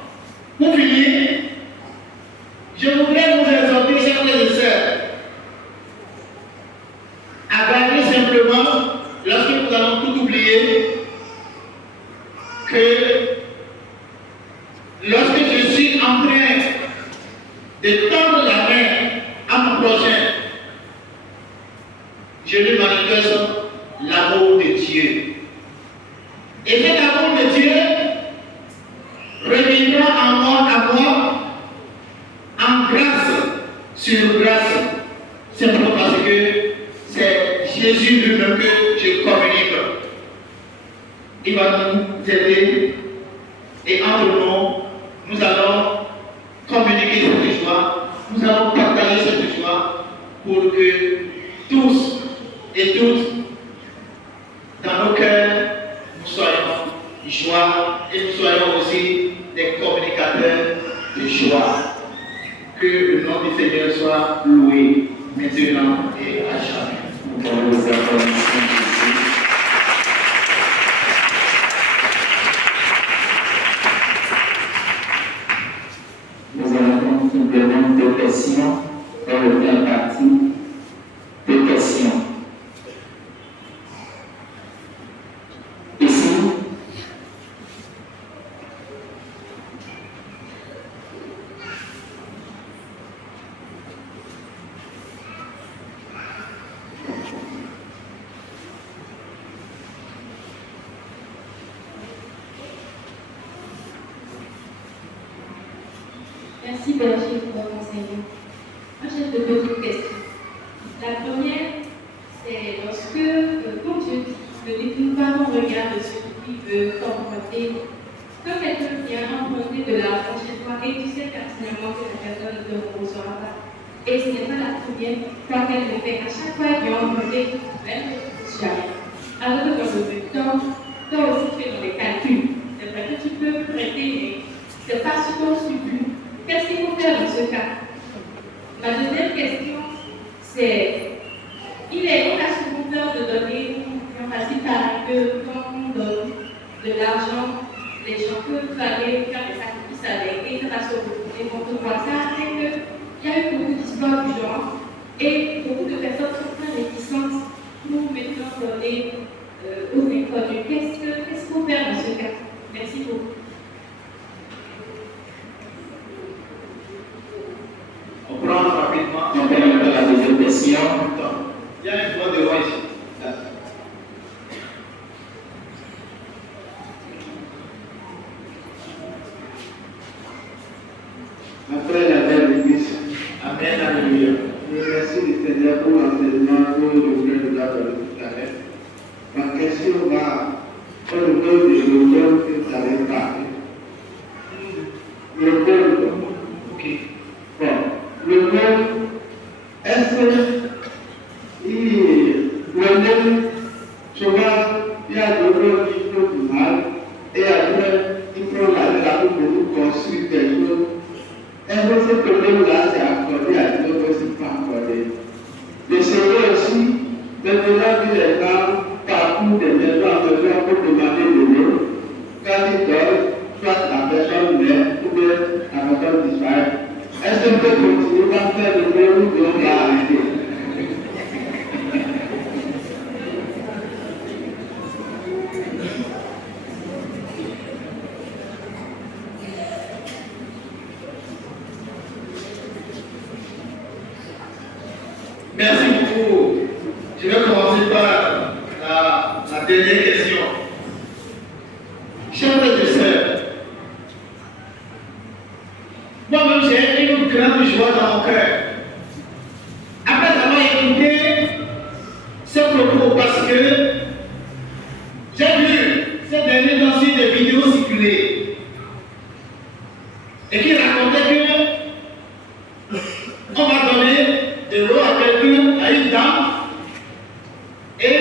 pour finir, je voudrais vous exhorter, chers frères et sœurs, à garder simplement, lorsque nous allons tout oublier, que lorsque je suis en train de tendre la main à mon prochain, je lui manifeste l'amour de Dieu. Et cet amour de Dieu reviendra à moi en grâce sur grâce, simplement parce que c'est Jésus lui-même que je communique. Il va nous aider et entre nous, nous allons communiquer cette joie, nous allons partager cette joie pour que tous et toutes, dans nos cœurs, nous soyons joie et nous soyons aussi des communicateurs de joie. Que le nom du Seigneur soit loué maintenant et à jamais. Nous allons vous accorder Jésus. Nous allons simplement deux questions dans le plan partie. Deux questions. Ici, Merci Berger pour votre enseignement. Moi j'ai deux petites questions. La première, c'est lorsque, comme je dis, le détournement regarde celui qui veut t'emprunter. Quand quelqu'un vient emprunter de l'argent chez toi et tu sais personnellement que la personne ne te remboursera pas, et ce n'est pas la première fois qu'elle le fait, à chaque fois qu'elle vient emprunter, elle ne te dit jamais. Alors que dans le même temps, toi aussi tu fais dans les calculs. C'est vrai que tu peux prêter, mais ce n'est pas ce qu'on subit. Qu'est-ce qu'il faut faire dans ce cas? Ma deuxième question, c'est, on a souvent peur de donner, on facile que quand on donne de l'argent, les gens peuvent aller faire des sacrifices avec et ça va se retourner contre toi. Ça fait qu'il y a eu beaucoup d'histoires du genre et beaucoup de personnes sont très réticentes pour maintenant donner aux inconnus. Qu'est-ce qu'il faut faire dans ce cas? Merci beaucoup. On prend rapidement. On fait la deuxième question. Il y a une fois de voix ici. Après la belle église, Amen, alléluia. je remercie le Seigneur pour l'enseignement que le frère nous a donné tout à l'heure. Ma question va au niveau de l'honneur que vous avez parlé. Le peuple, ok. Bon, le peuple, est-ce que l'honneur, souvent, il y a l'honneur qui fait du mal, et après, il faut aller là pour nous construire des choses. Est-ce que ce problème-là, c'est accordé à Dieu ou c'est pas accordé? Le Seigneur aussi, maintenant que les gens parcourent des maisons en maison pour demander de l'eau, quand ils dorment, soit la personne meurt ou bien la personne disparaît. Est-ce qu'on peut continuer à faire le même ou bien on va arrêter? Merci beaucoup. Je vais commencer par la dernière question. Chers frères et sœurs, moi-même j'ai une grande joie dans mon cœur. Après avoir écouté ce propos, parce que j'ai vu ces derniers temps sur des vidéos circuler et qui racontaient que on va donner de l'eau à quelqu'un, à une dame, et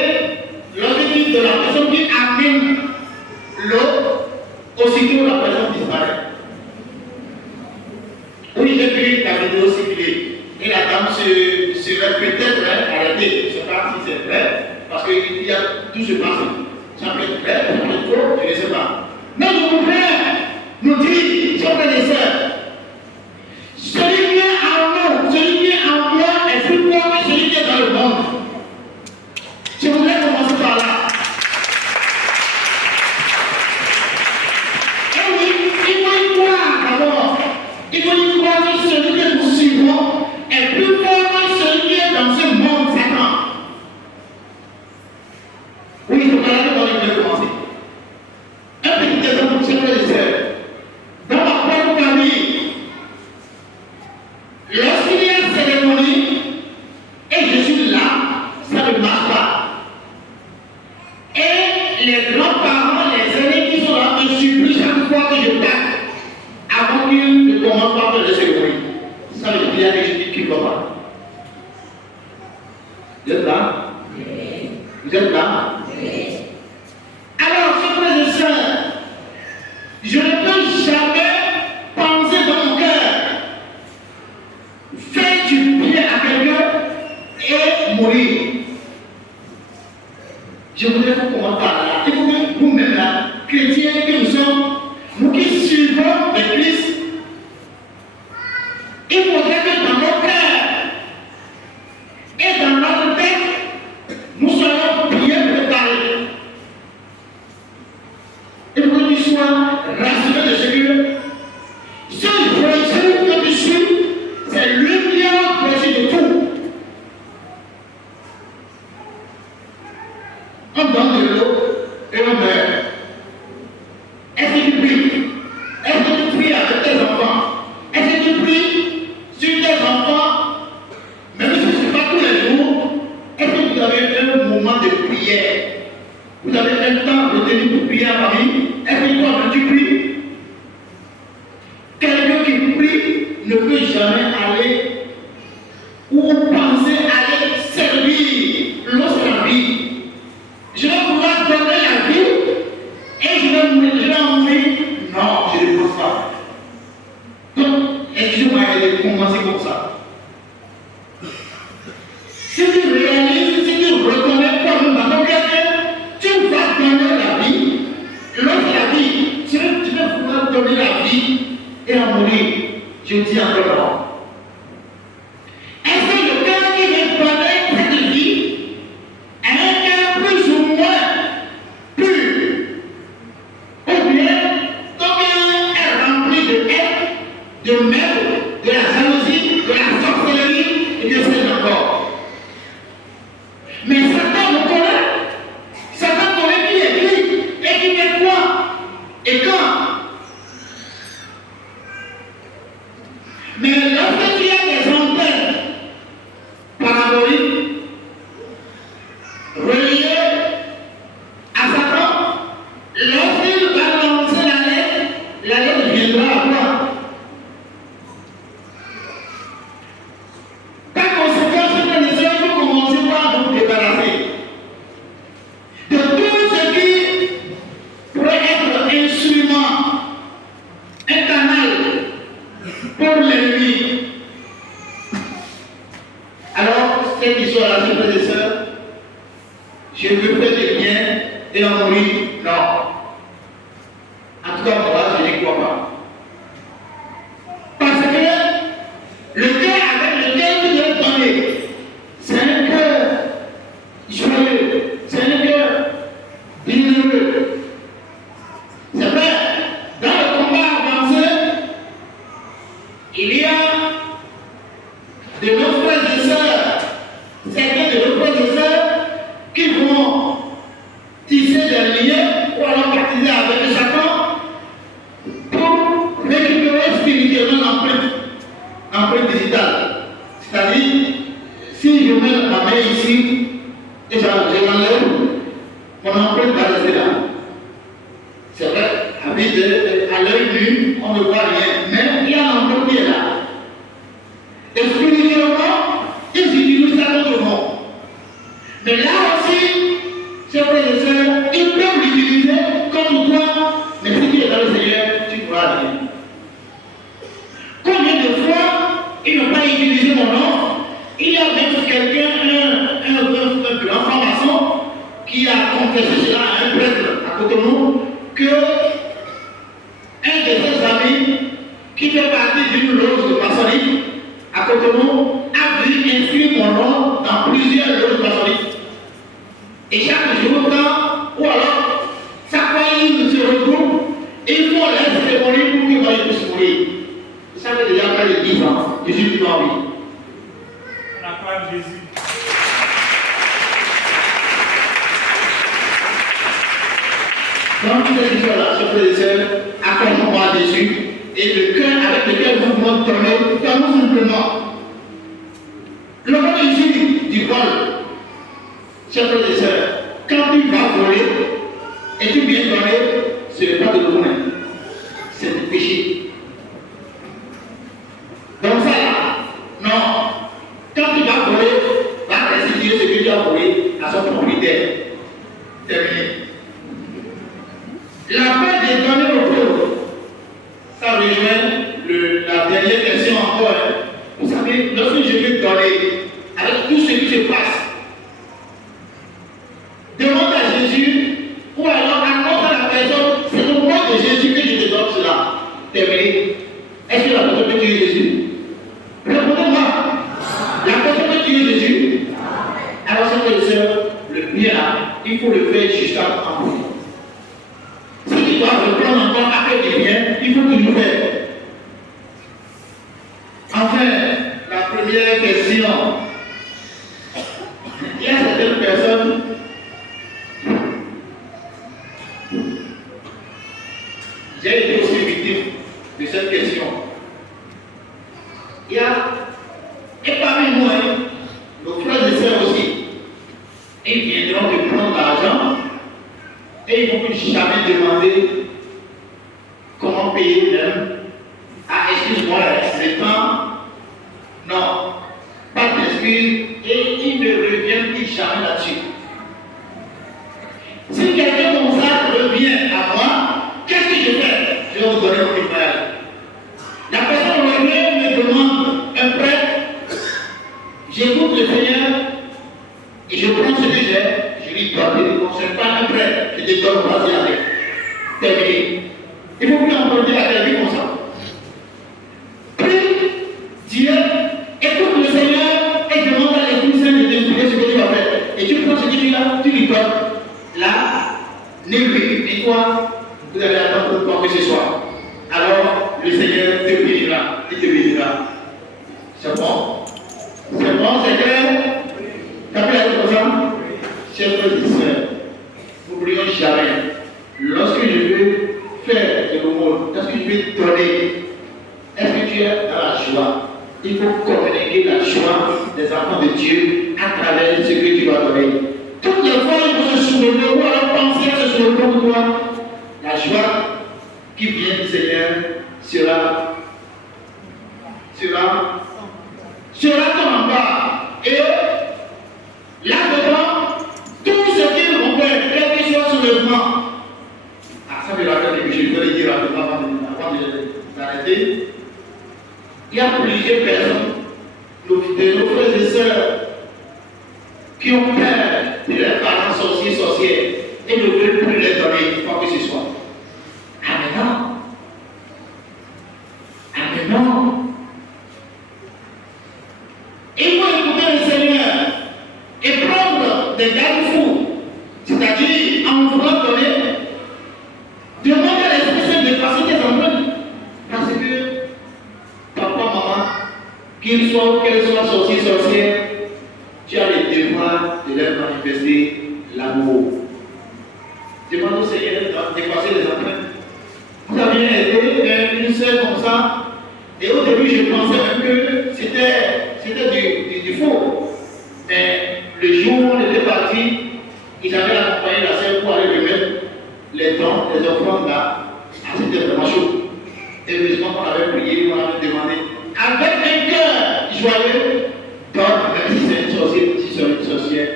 l'objectif de la personne qui amène l'eau, aussitôt la personne disparaît. Oui, j'ai vu la vidéo circuler, et la dame serait peut-être arrêtée. Je ne sais pas si c'est vrai, parce qu'il y a tout se passe. Ça peut être vrai, ça peut être faux, je ne sais pas. Mais je voudrais nous dire, chers frères et sœurs, celui qui est en nous, celui qui est en moi est plus fort que celui qui est dans le monde. Je voudrais commencer par là. Et oui, il faut y croire d'abord. Il faut y croire que celui que nous suivons est plus fort que celui qui est dans ce monde, Satan. Oui, c'est par là que je voudrais commencer. Un petit exemple, chers frères et sœurs. Dans ma propre famille, lorsqu'il y a une cérémonie et je suis là, ça ne marche pas. Et les grands-parents, les aînés qui sont là me supplient chaque fois que je passe avant qu'ils ne commencent pas à faire la cérémonie. Ça veut dire que je dis qu'il ne doit pas. Vous êtes là? Vous êtes là? Alors, chers frères et sœurs, je ne peux jamais penser dans mon cœur faire du bien à quelqu'un et mourir. Je voudrais vous commenter par là. Il faut que nous-mêmes, là, chrétiens que nous sommes, nous qui suivons le Christ, il faudrait que dans nos cœurs et dans notre tête, nous soyons bien préparés. Il faut que tu sois rassuré de ce que ce Jésus que tu suis, c'est lui qui a empêché de tout. On donne de l'eau et on meurt. Est-ce que tu pries? Est-ce que tu pries avec tes enfants? Est-ce que tu pries sur tes enfants? Même si ce n'est pas tous les jours, est-ce que vous avez un moment de prière? Vous avez un temps de tenir pour prier à Paris? Est-ce que toi, tu pries? Quelqu'un qui prie ne peut jamais aller ou penser aller servir l'autre vie. Je vais pouvoir donner la vie et je vais en mourir. Non, je ne pense pas. Donc, excusez-moi de commencer comme ça. Si tu réalises, si tu reconnais comme ma tu vas donner la vie. L'autre la vie, tu vas pouvoir donner la vie et en mourir. Je dis encore non. Est-ce que le cœur qui veut donner cette vie est un cœur plus relié à Satan, lorsqu'il va lancer la lettre viendra à toi. Par conséquent, il faut commencer par vous débarrasser de tout ce qui pourrait être un instrument, un canal pour l'ennemi. Alors, cette histoire-là, mes frères et sœurs, je veux faire du bien et en mourir, non. En tout cas, moi, je n'y crois pas. Parce que le cœur avec lequel tu dois donner, c'est un cœur joyeux, c'est un cœur bienheureux. C'est vrai, dans le combat avancé, il y a de nos frères et sœurs, certains de nos frères et sœurs qui vont tisser des liens ou alors baptiser avec le Satan pour récupérer spirituellement l'empreinte digitale. C'est-à-dire, si je mets ma main ici et j'enlève, mon empreinte va rester là. C'est vrai, à l'œil nu, on ne voit rien, mais il y a l'empreinte qui est là. Et spirituellement, ils utilisent ça contre nous. Mais là aussi, chers frères et sœurs, ils peuvent l'utiliser contre toi, mais si tu es dans le Seigneur, tu pourras rien. Combien de fois ils n'ont pas utilisé mon nom? Il y a même quelqu'un, un grand franc-maçon, qui a confessé cela à un prêtre à côté de nous, que un de ses amis, qui fait partie d'une loge de maçonnerie, à côté de nous, a vu inscrire mon nom dans plusieurs loges maçonniques. Et chaque jour, ou alors, chaque fois, ils se regroupent et ils font la cérémonie pour qu'ils puissent mourir. Ça fait déjà près de 10 ans. Je suis plus en vie. On acclame Jésus. Dans toute cette histoire-là, chers frères et sœurs, accrochons-moi dessus et le cœur avec lequel vous vous tournez, tournons simplement. Le mot ici du vol, chers frères et sœurs, quand tu vas voler et tu viens donner, ce n'est pas de l'honneur, c'est du péché. Donc ça là, non. Quand tu vas voler, va restituer ce que tu as volé à son propriétaire. Terminé. La peur de donner au pauvre, ça rejoint la dernière question encore. Vous savez, lorsque je vais donner, avec tout ce qui se passe, demande à Jésus, ou alors annonce à la personne, c'est au nom de Jésus que je te donne cela. Terminé. Est-ce que la personne peut tuer Jésus? Répondez-moi. La personne peut tuer Jésus? Alors, c'est que le bien là, il faut le faire juste en vous. Si tu dois reprendre encore après des biens, il faut qu'il le fasse. Enfin, la première question. Il y a certaines personnes j'ai été aussi victime de cette question. Il y a, et parmi nous, nos frères et sœurs aussi, ils viendront de prendre l'argent et ils ne vont plus jamais demander comment payer même. Ah, excuse-moi, c'est temps. Non, pas d'excuse et ils ne reviennent plus jamais là-dessus. Si quelqu'un comme ça revient à moi, qu'est-ce que je fais? Je vais vous donner mon témoignage. La personne revient me demande un prêt, j'écoute le Seigneur et je prends ce que j'ai, je lui donne, ce n'est pas un prêt, je te donne vas-y avec. Terminé. Il ne faut plus emprunter à quelqu'un comme ça. Prie Dieu, écoute le Seigneur et demande à l'Esprit Saint de t'inspirer ce que tu vas faire. Et tu prends ce que tu as, tu lui donnes. Là, ni lui, ni toi, vous allez attendre pour quoi que ce soit. Alors, le Seigneur te bénira, il te bénira. C'est bon? C'est bon, c'est clair? T'as pu aller comme ça? Chers frères et sœurs, n'oublions jamais, lorsque je veux faire de l'aumône, lorsque je veux donner, est-ce que tu es dans la joie? Il faut communiquer la joie des enfants de Dieu à travers ce que tu vas donner. Toutes les juger personne. De nos frères et sœurs qui ont peur de leurs parents sorciers, sorcières et ne veulent plus les donner quoi que ce soit. Amen. Amen. Il faut écouter le Seigneur et prendre des garde-fous, c'est-à-dire en voulant donner, demander à l'Esprit Saint d'effacer tes empreintes. Parce que papa, maman, qu'elles soient sorciers, sorcières, tu as le devoir de leur manifester l'amour. Demande au Seigneur d'effacer les empreintes. Vous avez été une sœur comme ça, et au début je pensais même que c'était du faux. Mais le jour où on était parti, ils avaient accompagné la sœur pour aller remettre les dons, les offrandes là. Ah, c'était vraiment chaud. Et heureusement qu'on avait prié, on avait demandé, avec un cœur joyeux, donne, même si c'est une sorcière, si c'est une sorcière,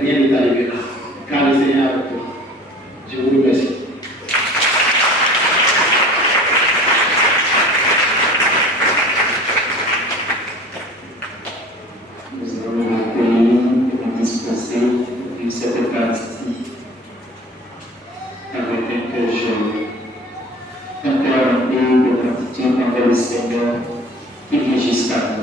rien n'est arrivé là. Car le Seigneur est avec toi. Je vous remercie. Nous allons accueillir et nous disposer de cette Eucharistie avec un cœur joyeux, un cœur rempli de gratitude envers le Seigneur qui vient jusqu'à nous.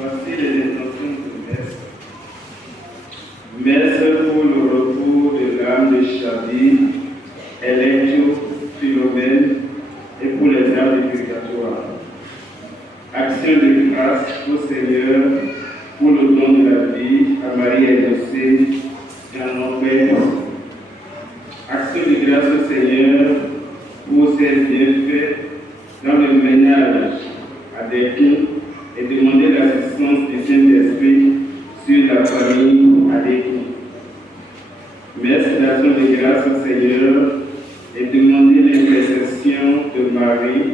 Voici les intentions de messe. Messe pour le retour de l'âme de Chabi, Electio, Philomène et pour les âmes du purgatoire. Action de grâce au Seigneur pour le don de la vie à Marie exaucée et à nos pères. Action de grâce au Seigneur pour ses bienfaits dans le ménage à des biens et demander l'assistance du Saint-Esprit sur la famille à des biens. Merci d'action de grâce au Seigneur et demander l'intercession de Marie